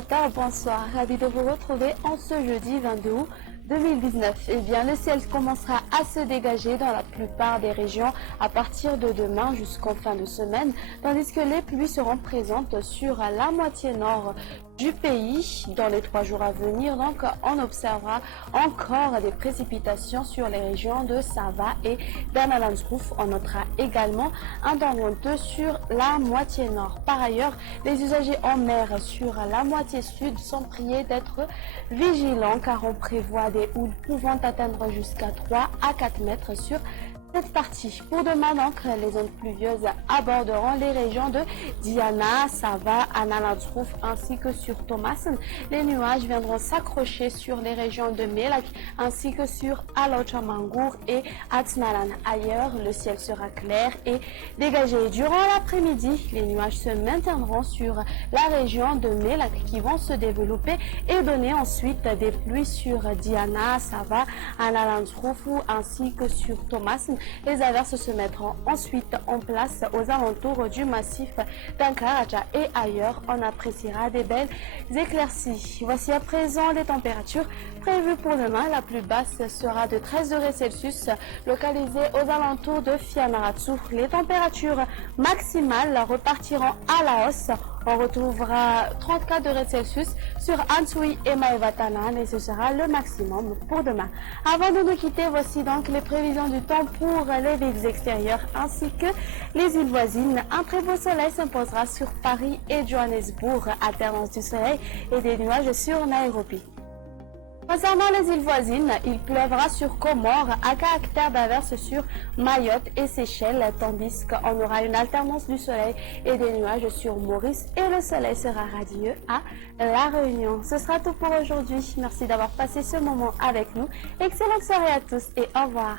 téléspectateurs, bonsoir. Ravi de vous retrouver en ce jeudi 22 août 2019. Eh bien, le ciel commencera à se dégager dans la plupart des régions à partir de demain jusqu'en fin de semaine, tandis que les pluies seront présentes sur la moitié nord du pays dans les 3 jours à venir. Donc, on observera encore des précipitations sur les régions de Sava et d'Analandsroof. On notera également un temps venteux sur la moitié nord. Par ailleurs, les usagers en mer sur la moitié sud sont priés d'être vigilants car on prévoit des houles pouvant atteindre jusqu'à 3 à 4 mètres sur cette partie. Pour demain, donc, les ondes pluvieuses aborderont les régions de Diana, Sava, Analandsroof ainsi que sur Thomassen. Les nuages viendront s'accrocher sur les régions de Melak ainsi que sur Alochamangour et Atsnalan. Ailleurs, le ciel sera clair et dégagé. Durant l'après-midi, les nuages se maintiendront sur la région de Melak qui vont se développer et donner ensuite des pluies sur Diana, Sava, Analandsroof ainsi que sur Thomassen. Les averses se mettront ensuite en place aux alentours du massif d'Ankaraja et ailleurs. On appréciera des belles éclaircies. Voici à présent les températures prévues pour demain. La plus basse sera de 13 degrés Celsius, localisée aux alentours de Fianarantsouk. Les températures maximales repartiront à la hausse. On retrouvera 34 degrés Celsius sur Antsui et Maevatanane et ce sera le maximum pour demain. Avant de nous quitter, voici donc les prévisions du temps pour les villes extérieures ainsi que les îles voisines. Un très beau soleil s'imposera sur Paris et Johannesburg, alternance du soleil et des nuages sur Nairobi. Concernant les îles voisines, il pleuvra sur Comores à caractère d'averse sur Mayotte et Seychelles, tandis qu'on aura une alternance du soleil et des nuages sur Maurice et le soleil sera radieux à La Réunion. Ce sera tout pour aujourd'hui. Merci d'avoir passé ce moment avec nous. Excellente soirée à tous et au revoir.